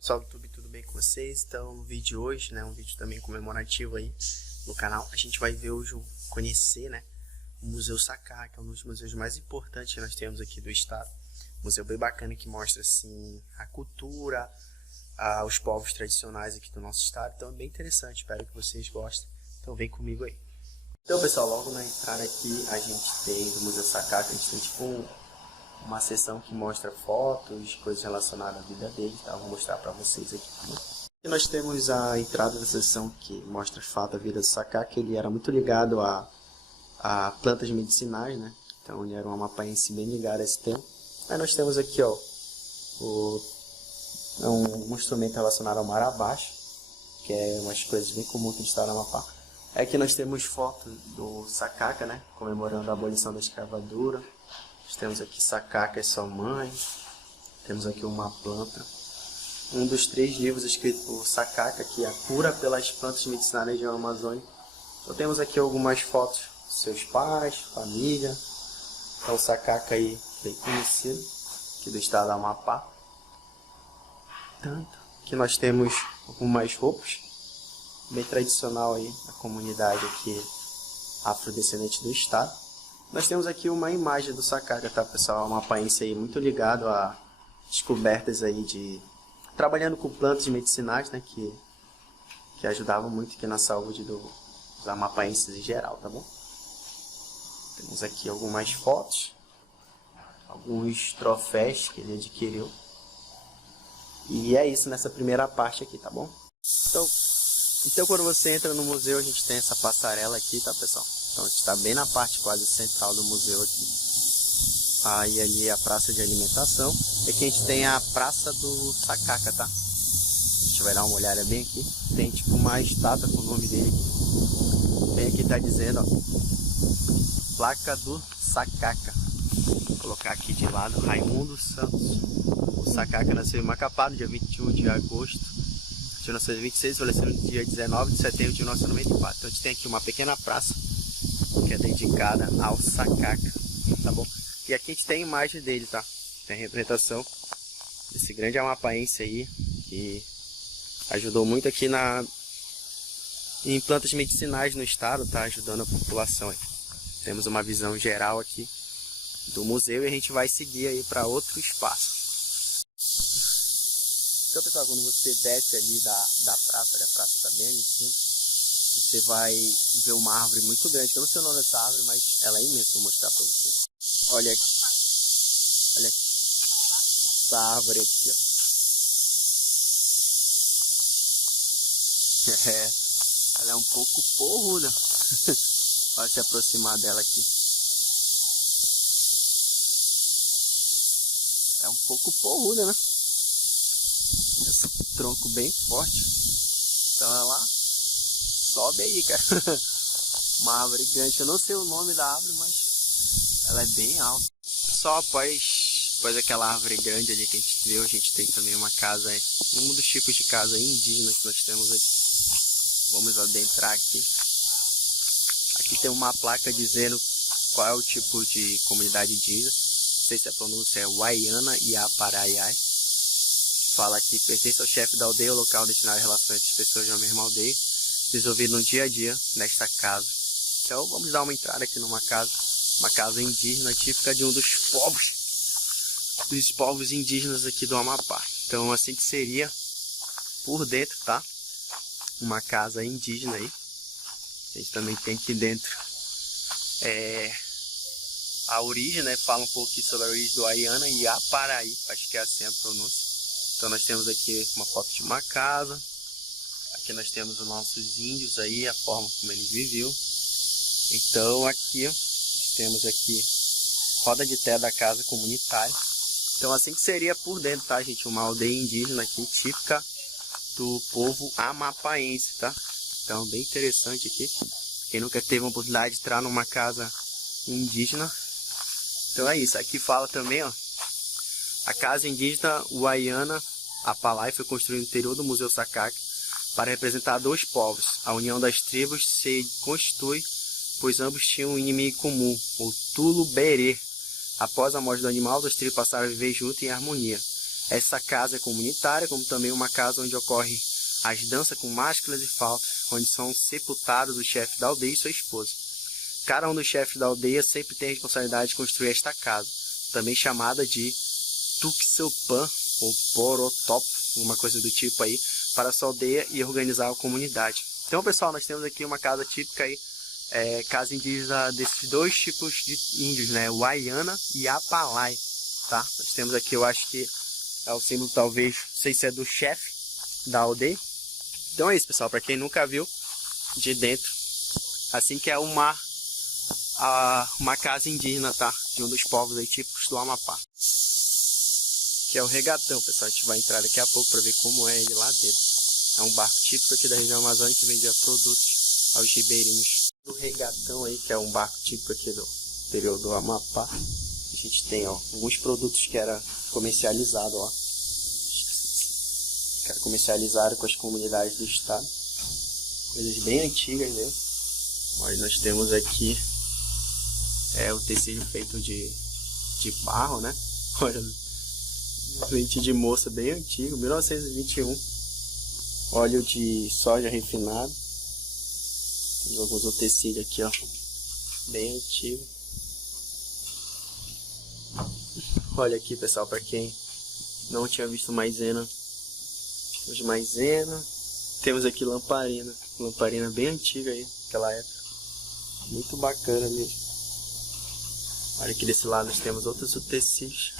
Pessoal do YouTube, tudo bem com vocês? Então, no vídeo de hoje, um vídeo também comemorativo aí no canal, a gente vai ver hoje, conhecer, o Museu Sacar, que é um dos museus mais importantes que nós temos aqui do estado. Museu bem bacana que mostra, assim, a cultura, os povos tradicionais aqui do nosso estado. Então, é bem interessante, espero que vocês gostem. Então, vem comigo aí. Então, pessoal, logo na entrada aqui, a gente tem do Museu Sacar, que a gente tem tipo uma seção que mostra fotos, coisas relacionadas à vida dele, tá? Vou mostrar para vocês aqui. E nós temos a entrada da seção que mostra de fato a vida do Sacar, que ele era muito ligado a plantas medicinais, né? Então ele era um amapaense bem ligado a esse tema. Aí nós temos aqui, ó, um instrumento relacionado ao mar abaixo, que é umas coisas bem comuns que a gente está no Amapá. Aqui nós temos fotos do Sacaca, né? Comemorando a abolição da escravatura. Nós temos aqui Sacaca e sua mãe. Temos aqui uma planta. Um dos 3 livros escritos por Sacaca, que é A Cura pelas Plantas Medicinais da região Amazônica. Então temos aqui algumas fotos de seus pais, família. Então Sacaca aí, bem conhecido, aqui do estado do Amapá. Tanto que nós temos algumas roupas, bem tradicional aí, da comunidade aqui afrodescendente do estado. Nós temos aqui uma imagem do Sacaca, tá, pessoal? Uma amapaense aí muito ligado a descobertas aí de... trabalhando com plantas medicinais, né? Que ajudavam muito aqui na saúde dos amapaenses em geral, tá bom? Temos aqui algumas fotos, alguns troféus que ele adquiriu. E é isso nessa primeira parte aqui, tá bom? Então quando você entra no museu, a gente tem essa passarela aqui, tá, pessoal? Então a gente está bem na parte quase central do museu aqui. Aí ali é a praça de alimentação. E aqui a gente tem a praça do Sacaca, tá? A gente vai dar uma olhada bem aqui. Tem tipo uma estátua com o nome dele aqui. Bem aqui tá dizendo, ó, placa do Sacaca. Vou colocar aqui de lado, Raimundo Santos. O Sacaca nasceu em Macapá no dia 21 de agosto de 1926, faleceu no dia 19 de setembro de 1994. Então a gente tem aqui uma pequena praça que é dedicada ao Sacaca, tá bom? E aqui a gente tem a imagem dele, tá? Tem a representação desse grande amapaense aí, que ajudou muito aqui em plantas medicinais no estado, tá? Ajudando a população aí. Temos uma visão geral aqui do museu e a gente vai seguir aí para outro espaço. Então, pessoal, quando você desce ali da praça, a praça está bem ali em cima, você vai ver uma árvore muito grande, que eu não sei o nome dessa árvore, mas ela é imensa, vou mostrar para vocês. Olha aqui, olha aqui, essa árvore aqui, ó. Ela é um pouco porruda. Pode se aproximar dela aqui. É um pouco porruda, né? Esse tronco bem forte. Então ela sobe aí, cara. Uma árvore grande. Eu não sei o nome da árvore, mas ela é bem alta. Só após aquela árvore grande ali que a gente viu, a gente tem também uma casa, um dos tipos de casa indígena que nós temos aqui. Vamos adentrar aqui. Aqui tem uma placa dizendo qual é o tipo de comunidade indígena. Não sei se a pronúncia é Waiana e Aparaiai. Fala que pertence ao chefe da aldeia, o local destinado a relações entre as pessoas de uma mesma aldeia, desenvolvido no dia a dia nesta casa. Então vamos dar uma entrada aqui numa casa, uma casa indígena típica de um dos povos indígenas aqui do Amapá. Então assim que seria por dentro, tá? Uma casa indígena aí. A gente também tem aqui dentro a origem, né? Fala um pouco aqui sobre a origem do Waiana e Aparaí, acho que é assim a pronúncia. Então nós temos aqui uma foto de uma casa. Aqui nós temos os nossos índios aí, a forma como eles viviam. Então aqui nós temos aqui roda de terra da casa comunitária. Então assim que seria por dentro, tá, gente? Uma aldeia indígena aqui, típica do povo amapaense, tá? Então bem interessante aqui. Quem nunca teve a oportunidade de entrar numa casa indígena. Então é isso. Aqui fala também, ó. A casa indígena Waiana Apalai foi construída no interior do Museu Sacaca para representar 2 povos. A união das tribos se constitui, pois ambos tinham um inimigo comum, o Tulu Berê. Após a morte do animal, as tribos passaram a viver juntas em harmonia. Essa casa é comunitária, como também uma casa onde ocorre as danças com máscaras e flautas, onde são sepultados o chefe da aldeia e sua esposa. Cada um dos chefes da aldeia sempre tem a responsabilidade de construir esta casa, também chamada de Tuxeupan ou Porotop, uma coisa do tipo aí, para a sua aldeia e organizar a comunidade. Então, pessoal, nós temos aqui uma casa típica aí, casa indígena desses dois tipos de índios, né? O Wayana e Apalai, tá? Nós temos aqui, eu acho que é o símbolo, talvez, não sei se é do chefe da aldeia. Então é isso, pessoal, para quem nunca viu de dentro, assim que é uma casa indígena, tá? De um dos povos aí típicos do Amapá. Que é o regatão, pessoal. A gente vai entrar daqui a pouco para ver como é ele lá dentro. É um barco típico aqui da região amazônica que vendia produtos aos ribeirinhos. O regatão aí, que é um barco típico aqui do interior do Amapá. A gente tem, ó, alguns produtos que era comercializado, ó. Que era comercializado com as comunidades do estado. Coisas bem antigas mesmo. Olha, nós temos aqui o tecido feito de barro, né? Olha, lente de moça bem antigo, 1921. Óleo de soja refinado. Temos alguns utensílios aqui, ó, bem antigo. Olha aqui, pessoal, para quem não tinha visto maisena. Temos maisena. Temos aqui lamparina. Lamparina bem antiga aí, naquela época. Muito bacana mesmo. Olha aqui desse lado nós temos outros utensílios.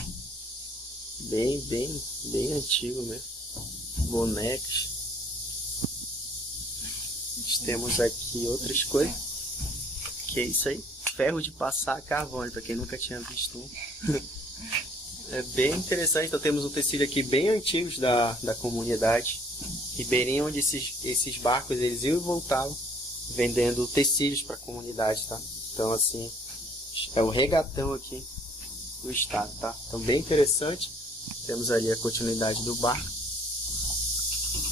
Bem antigo mesmo. Bonecas. Nós temos aqui outras coisas. Que é isso aí? Ferro de passar carvão, para quem nunca tinha visto um. É bem interessante. Então temos um tecido aqui bem antigos da comunidade ribeirinha, onde esses barcos eles iam e voltavam vendendo tecidos para a comunidade, tá? Então assim, é o regatão aqui do estado, tá? Então bem interessante. Temos ali a continuidade do barco.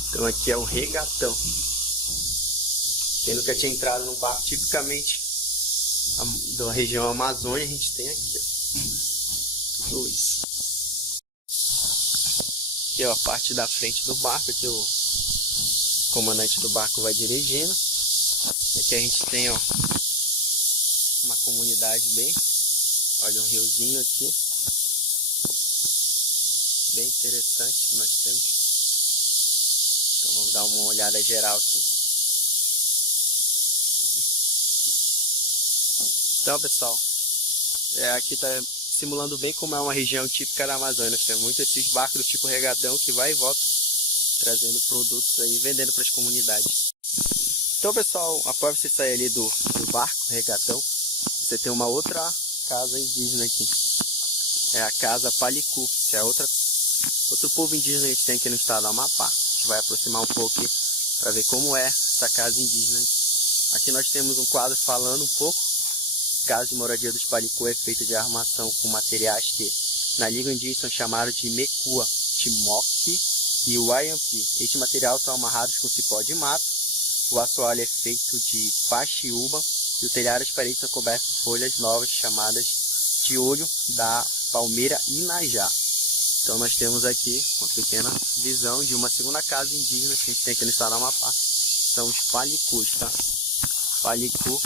Então aqui é o regatão. Quem nunca tinha entrado num barco tipicamente da região Amazônia, a gente tem aqui, ó, tudo isso. Aqui, ó, a parte da frente do barco, que o comandante do barco vai dirigindo. E aqui a gente tem, ó, uma comunidade bem, olha, um riozinho aqui, bem interessante nós temos. Então vamos dar uma olhada geral aqui. Então, pessoal, aqui está simulando bem como é uma região típica da Amazônia. Tem muito esses barcos do tipo regatão que vai e volta, trazendo produtos aí, vendendo para as comunidades. Então, pessoal, após você sair ali do barco, regatão, você tem uma outra casa indígena aqui. É a casa Palicu, que é outro povo indígena que a gente tem aqui no estado do Amapá. A gente vai aproximar um pouco aqui para ver como é essa casa indígena. Aqui nós temos um quadro falando um pouco. A casa de moradia dos Palicu é feita de armação com materiais que na língua indígena são chamados de mecua, timoque e uaiampi. Este material são amarrados com cipó de mato. O assoalho é feito de paxiúba e o telhado e as paredes são cobertas por folhas novas chamadas de olho da palmeira inajá. Então nós temos aqui uma pequena visão de uma segunda casa indígena que a gente tem aqui no estado do Amapá. São os Palicus, tá? Palicu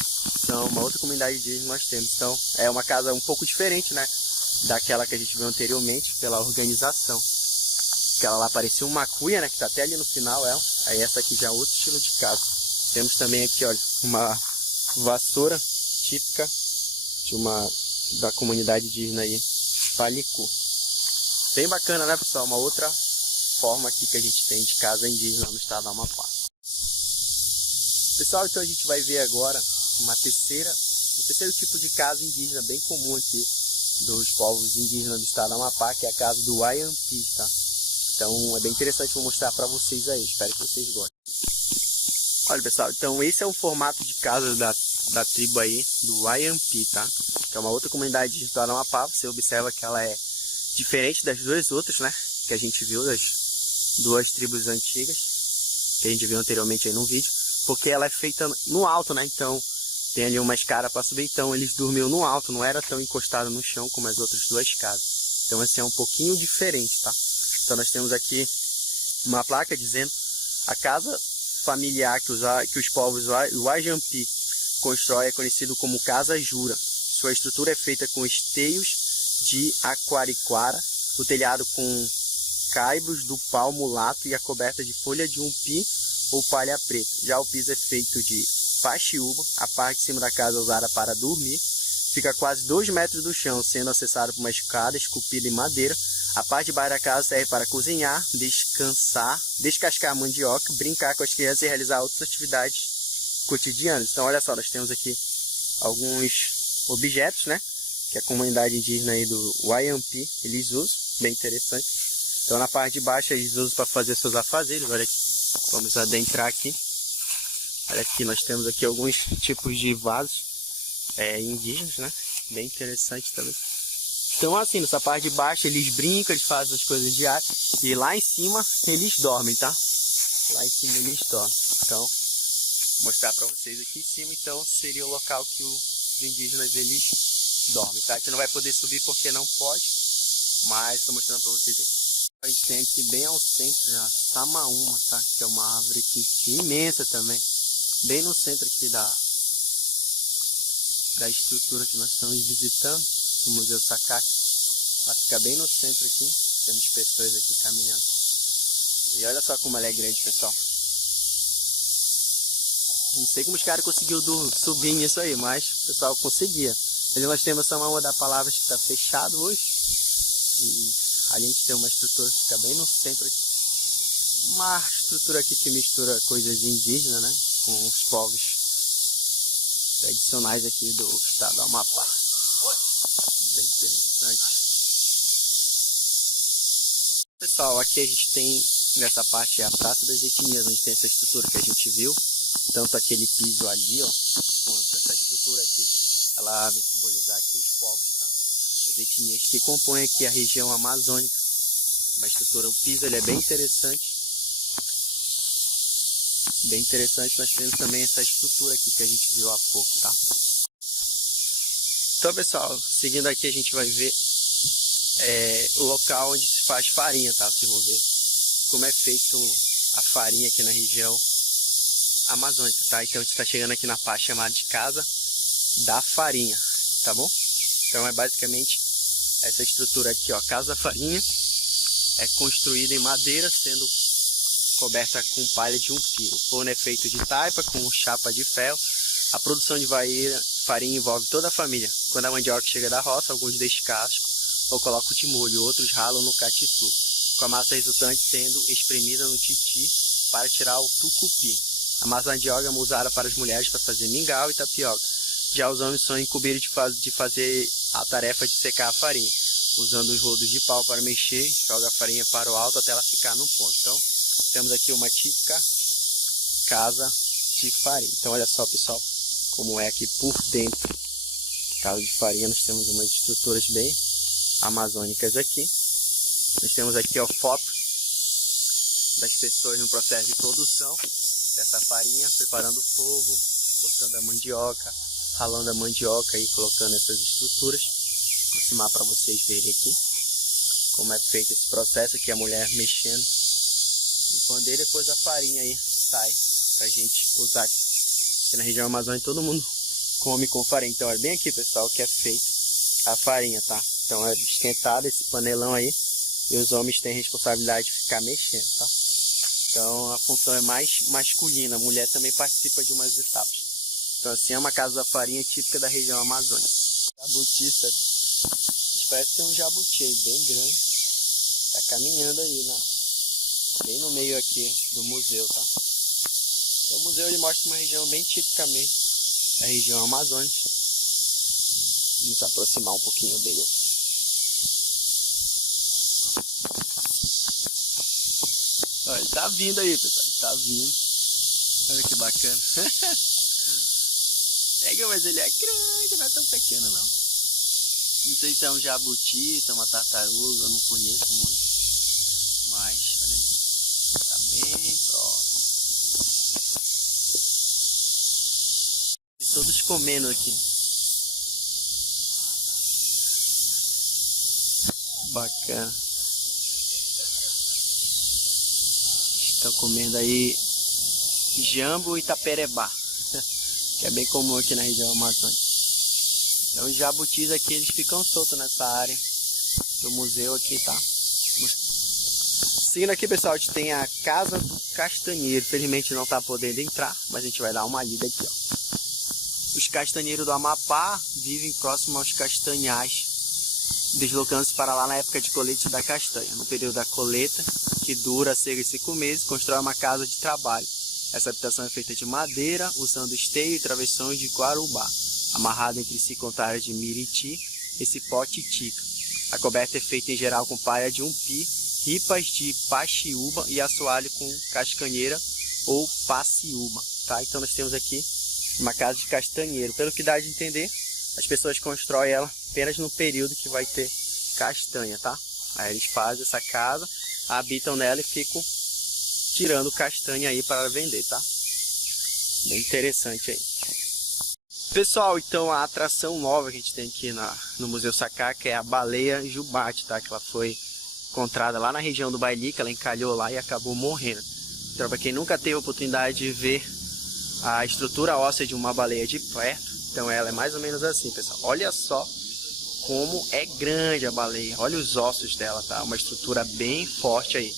são uma outra comunidade indígena que nós temos. Então é uma casa um pouco diferente, né, daquela que a gente viu anteriormente pela organização. Aquela lá parecia uma cuia, né, que está até ali no final, aí essa aqui já é outro estilo de casa. Temos também aqui, olha, uma vassoura típica da comunidade indígena aí, Palicu. Bem bacana, né, pessoal? Uma outra forma aqui que a gente tem de casa indígena no estado do Amapá. Pessoal, então a gente vai ver agora um terceiro tipo de casa indígena bem comum aqui dos povos indígenas do estado do Amapá, que é a casa do Wayampi, tá? Então é bem interessante, vou mostrar para vocês aí, espero que vocês gostem. Olha, pessoal, então esse é o formato de casa da tribo aí do Wayampi, tá? Que é uma outra comunidade do estado do Amapá. Você observa que ela é diferente das duas outras, né, que a gente viu, das duas tribos antigas, que a gente viu anteriormente aí no vídeo, porque ela é feita no alto, né, então tem ali uma escada para subir, então eles dormiam no alto, não era tão encostado no chão como as outras duas casas. Então assim, é um pouquinho diferente, tá? Então Então nós temos aqui uma placa dizendo: a casa familiar que os povos Wajampi constrói é conhecido como Casa Jura. Sua estrutura é feita com esteios de aquariquara, o telhado com caibros do pau mulato e a coberta de folha de umpi ou palha preta. Já o piso é feito de paxiúba. A parte de cima da casa é usada para dormir. Fica a quase 2 metros do chão, sendo acessado por uma escada esculpida em madeira. A parte de baixo da casa serve para cozinhar, descansar, descascar a mandioca, brincar com as crianças e realizar outras atividades cotidianas. Então olha só, nós temos aqui alguns objetos, né, que a comunidade indígena aí do Wayampi eles usam, bem interessante. Então na parte de baixo eles usam para fazer seus afazeres. Olha aqui, vamos adentrar aqui. Olha aqui, nós temos aqui alguns tipos de vasos indígenas, né, bem interessante também. Então assim, nessa parte de baixo eles brincam, eles fazem as coisas diárias e lá em cima eles dormem, tá? Lá em cima eles dormem. Então, vou mostrar para vocês aqui em cima, então seria o local que os indígenas eles dormem, tá? A gente não vai poder subir porque não pode, mas estou mostrando para vocês aí. A gente tem aqui bem ao centro a Samaúma, tá? Que é uma árvore aqui imensa também, bem no centro aqui da estrutura que nós estamos visitando, do Museu Sakaka. Ela fica bem no centro aqui, temos pessoas aqui caminhando. E olha só como ela é grande, pessoal. Não sei como os caras conseguiram subir nisso aí, mas o pessoal conseguia. Ali nós temos essa uma das palavras que está fechado hoje. E a gente tem uma estrutura que fica bem no centro aqui. Uma estrutura aqui que mistura coisas indígenas, né, com os povos tradicionais aqui do estado do Amapá. Bem interessante. Pessoal, aqui a gente tem, nessa parte é a Praça das Etnias, onde tem essa estrutura que a gente viu. Tanto aquele piso ali, ó, quanto essa estrutura aqui. Ela vem simbolizar aqui os povos, tá? As etnias que compõem aqui a região amazônica. Uma estrutura, o piso ele é bem interessante. Bem interessante, nós temos também essa estrutura aqui que a gente viu há pouco, tá? Então, pessoal, seguindo aqui a gente vai ver o local onde se faz farinha, tá? Vocês vão ver como é feito a farinha aqui na região amazônica, tá? Então a gente está chegando aqui na parte chamada de Casa da Farinha, tá bom? Então é basicamente essa estrutura aqui, ó, Casa da Farinha. É construída em madeira, sendo coberta com palha de umpi. O forno é feito de taipa com chapa de ferro. A produção de farinha envolve toda a família. Quando a mandioca chega da roça, alguns descascam ou colocam de molho, outros ralam no catitu, com a massa resultante sendo espremida no titi para tirar o tucupi. A massa da mandioca é usada para as mulheres para fazer mingau e tapioca. Já os homens são incumbidos de fazer a tarefa de secar a farinha, usando os rodos de pau para mexer, joga a farinha para o alto até ela ficar no ponto. Então, temos aqui uma típica casa de farinha. Então, olha só, pessoal, como é aqui por dentro. Casa de farinha, nós temos umas estruturas bem amazônicas aqui. Nós temos aqui, ó, foto das pessoas no processo de produção dessa farinha, preparando o fogo, cortando a mandioca, ralando a mandioca e colocando essas estruturas. Vou aproximar para vocês verem aqui como é feito esse processo aqui, a mulher mexendo no pandeiro, depois a farinha aí sai pra gente usar aqui na região amazônica. Todo mundo come com farinha. Então é bem aqui, pessoal, que é feito a farinha, tá? Então é esquentado esse panelão aí e os homens têm a responsabilidade de ficar mexendo, tá? Então a função é mais masculina, a mulher também participa de umas etapas. Então assim, é uma casa da farinha típica da região amazônica. Jabuti, sabe? Mas parece ter um jabuti aí bem grande. Tá caminhando aí, bem no meio aqui do museu, tá? Então o museu ele mostra uma região bem típica mesmo da região amazônica. Vamos aproximar um pouquinho dele aqui. Olha, ele tá vindo aí, pessoal. Ele tá vindo. Olha que bacana. Pega, mas ele é grande, não é tão pequeno não. Não sei se é um jabuti, se é uma tartaruga, eu não conheço muito. Mas, olha aí. Tá bem próximo. E todos comendo aqui. Bacana. Estão comendo aí jambo e taperebá, que é bem comum aqui na região amazônica. Então os jabutis aqui, eles ficam soltos nessa área do museu aqui, tá? Seguindo aqui, pessoal, a gente tem a Casa do Castanheiro. Infelizmente não está podendo entrar, mas a gente vai dar uma lida aqui, ó. Os castanheiros do Amapá vivem próximo aos castanhais, deslocando-se para lá na época de colheita da castanha. No período da colheita, que dura cerca de 5 meses, constrói uma casa de trabalho. Essa habitação é feita de madeira, usando esteio e travessões de quarubá, amarrada entre si com talhas de miriti e cipó titica. A coberta é feita em geral com palha de umpi, ripas de paxiúba e assoalho com cascanheira ou paciúba, tá? Então nós temos aqui uma casa de castanheiro. Pelo que dá de entender, as pessoas constroem ela apenas no período que vai ter castanha, tá? Aí eles fazem essa casa, habitam nela e ficam tirando castanha aí para vender, tá? Bem interessante aí. Pessoal, então a atração nova que a gente tem aqui no Museu Sacaca é a baleia jubarte, tá? Que ela foi encontrada lá na região do Bailique, ela encalhou lá e acabou morrendo. Então, para quem nunca teve a oportunidade de ver a estrutura óssea de uma baleia de perto, então ela é mais ou menos assim, pessoal. Olha só como é grande a baleia, olha os ossos dela, tá? Uma estrutura bem forte aí.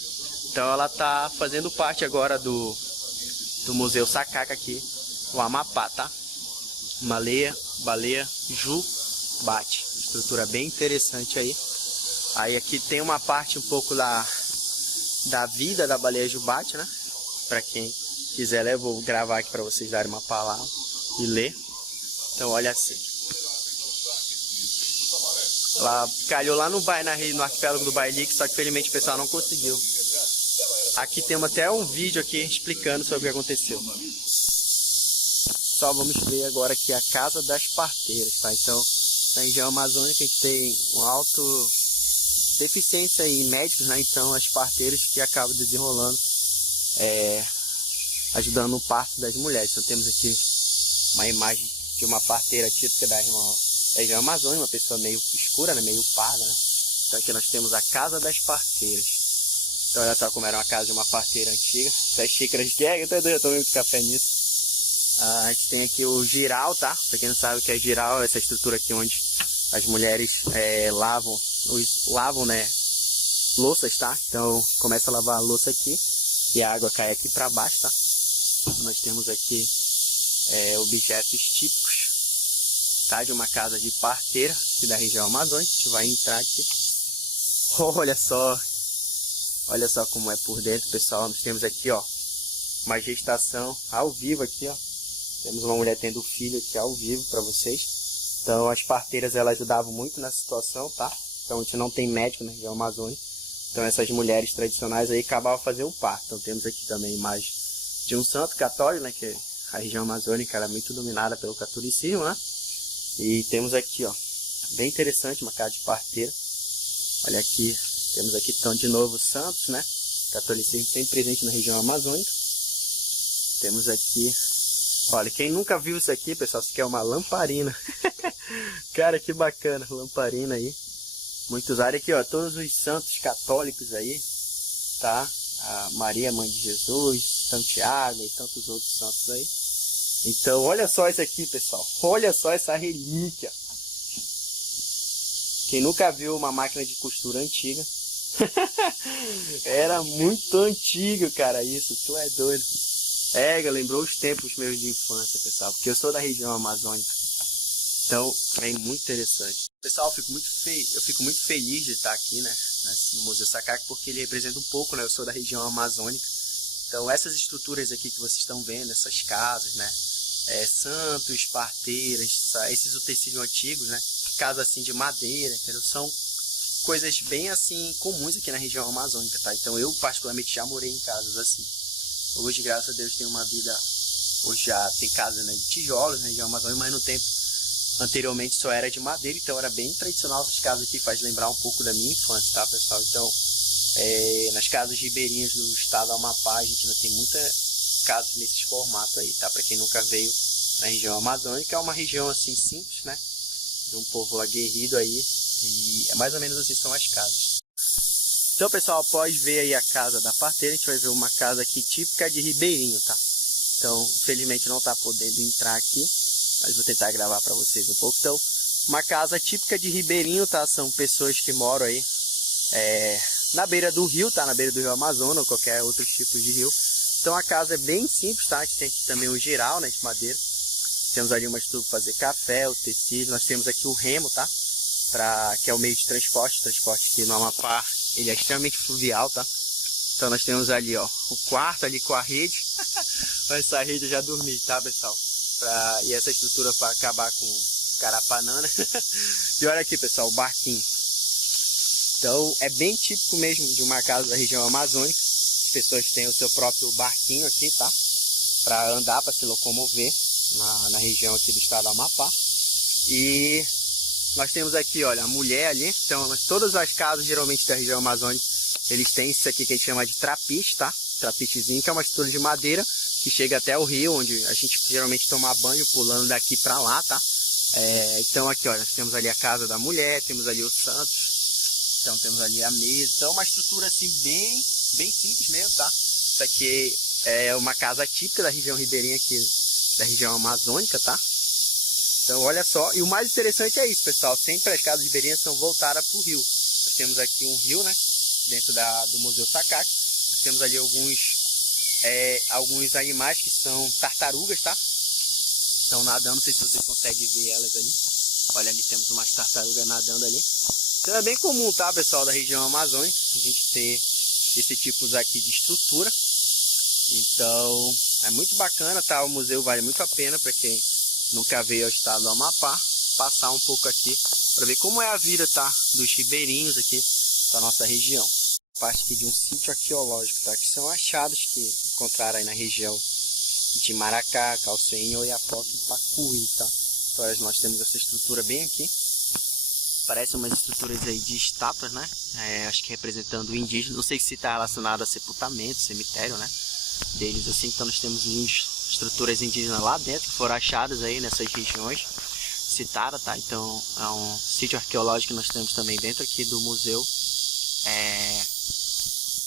Então ela tá fazendo parte agora do Museu Sacaca aqui, no Amapá, tá? Baleia jubarte, estrutura bem interessante aí. Aí aqui tem uma parte um pouco da vida da baleia jubarte, né? Para quem quiser ler, eu vou gravar aqui para vocês darem uma palavra e ler. Então olha assim. Ela calhou lá no arquipélago do Bailique, só que felizmente o pessoal não conseguiu. Aqui temos até um vídeo aqui explicando sobre o que aconteceu. Só vamos ver agora aqui a Casa das Parteiras, tá? Então, na região amazônica a gente tem uma alta deficiência em médicos, né? Então as parteiras que acabam desenrolando, ajudando no parto das mulheres. Então temos aqui uma imagem de uma parteira típica da região amazônica, uma pessoa meio escura, né? Meio parda, né? Então aqui nós temos a Casa das Parteiras. Então olha só como era uma casa de uma parteira antiga. Essas xícaras de guerra, eu tomei muito café nisso. A gente tem aqui o giral, tá? Pra quem não sabe o que é giral, essa estrutura aqui onde as mulheres lavam, né, louças, tá? Então começa a lavar a louça aqui e a água cai aqui para baixo, tá? Nós temos aqui objetos típicos, tá? De uma casa de parteira aqui da região amazônica. A gente vai entrar aqui. Olha só como é por dentro, pessoal. Nós temos aqui, ó, uma gestação ao vivo aqui, ó. Temos uma mulher tendo filho aqui ao vivo para vocês. Então as parteiras, elas ajudavam muito nessa situação, tá? Então a gente não tem médico na região amazônica. Então essas mulheres tradicionais aí acabavam fazendo o parto. Então temos aqui também a imagem de um santo católico, né? Que a região amazônica era muito dominada pelo catolicismo, né? E temos aqui, ó, bem interessante, uma casa de parteira. Olha aqui, temos aqui então de novo santos, né? Catolicismo sempre presente na região amazônica. Temos aqui, olha, quem nunca viu isso aqui, pessoal, isso aqui é uma lamparina. Cara, que bacana, lamparina aí. Muitos áreas aqui, ó, todos os santos católicos aí, tá? A Maria, Mãe de Jesus, Santiago e tantos outros santos aí. Então, olha só isso aqui, pessoal. Olha só essa relíquia. Quem nunca viu uma máquina de costura antiga? Era muito antigo, cara, isso. Tu é doido. Lembrou os tempos meus de infância, pessoal. Porque eu sou da região amazônica. Então, é muito interessante. Pessoal, eu fico muito feliz de estar aqui, né, no Museu Sacaca, porque ele representa um pouco, né, eu sou da região amazônica. Então, essas estruturas aqui que vocês estão vendo, essas casas, né, santos, parteiras, esses utensílios antigos, né, casas assim de madeira, entendeu? São coisas bem assim comuns aqui na região amazônica, tá? Então, eu particularmente já morei em casas assim. Hoje, graças a Deus, tenho uma vida, hoje já tem casas, né, de tijolos na região amazônica, mas no tempo anteriormente só era de madeira, então era bem tradicional essas casas aqui, faz lembrar um pouco da minha infância, tá, pessoal? Então, nas casas ribeirinhas do estado do Amapá, a gente ainda tem muitas casas nesses formatos aí, tá? Para quem nunca veio na região amazônica, é uma região assim simples, né? De um povo aguerrido aí, e é mais ou menos assim são as casas. Então, pessoal, após ver aí a casa da parteira, a gente vai ver uma casa aqui típica de Ribeirinho, tá? Então, infelizmente não tá podendo entrar aqui, mas vou tentar gravar para vocês um pouco. Então, uma casa típica de Ribeirinho, tá? São pessoas que moram aí na beira do rio, tá? Na beira do rio Amazonas ou qualquer outro tipo de rio. Então a casa é bem simples, tá? A gente tem aqui também um giral, né, de madeira. Temos ali uma estufa para fazer café, o tecido. Nós temos aqui o remo, tá? Que é o meio de transporte. O transporte aqui no Amapá, ele é extremamente fluvial, tá? Então nós temos ali, ó, o quarto ali com a rede. Essa rede eu já dormi, tá, pessoal? E essa estrutura para acabar com carapanana. E olha aqui, pessoal, o barquinho. Então é bem típico mesmo de uma casa da região amazônica. As pessoas têm o seu próprio barquinho aqui, tá? Para andar, para se locomover na região aqui do estado do Amapá. E nós temos aqui, olha, a mulher ali. Então todas as casas geralmente da região amazônica, eles têm isso aqui que a gente chama de trapiche, tá? Trapichezinho, que é uma estrutura de madeira que chega até o rio, onde a gente geralmente toma banho pulando daqui para lá, tá? Então aqui, olha, nós temos ali a casa da mulher, temos ali o Santos. Então temos ali a mesa. Então uma estrutura assim bem simples mesmo, tá? Isso aqui é uma casa típica da região ribeirinha aqui, da região amazônica, tá? Então olha só, e o mais interessante é isso, pessoal, sempre as casas ribeirinhas são voltadas para o rio. Nós temos aqui um rio, né, dentro do Museu Sakaki. Nós temos ali alguns animais que são tartarugas, tá? Estão nadando, não sei se vocês conseguem ver elas ali. Olha, ali temos umas tartarugas nadando ali. Então é bem comum, tá, pessoal, da região amazônica, a gente ter esse tipo aqui de estrutura. Então é muito bacana, tá? O museu vale muito a pena para quem nunca veio ao estado do Amapá, passar um pouco aqui para ver como é a vida, tá, dos ribeirinhos aqui da nossa região. Parte aqui de um sítio arqueológico, tá? Que são achados que encontraram aí na região de Maracá, Calcém, Oiapoque e Pacuí, tá? Então nós temos essa estrutura bem aqui. Parece umas estruturas aí de estátuas, né? Acho que representando o indígena. Não sei se está relacionado a sepultamento, cemitério, né? Deles assim. Então nós temos estruturas indígenas lá dentro que foram achadas aí nessas regiões citadas, tá? Então é um sítio arqueológico que nós temos também dentro aqui do museu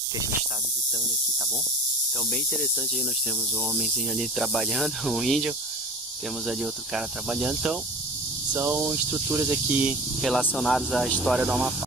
que a gente está visitando aqui, tá bom? Então bem interessante aí, nós temos um homenzinho ali trabalhando, um índio. Temos ali outro cara trabalhando. Então são estruturas aqui relacionadas à história do Amapá.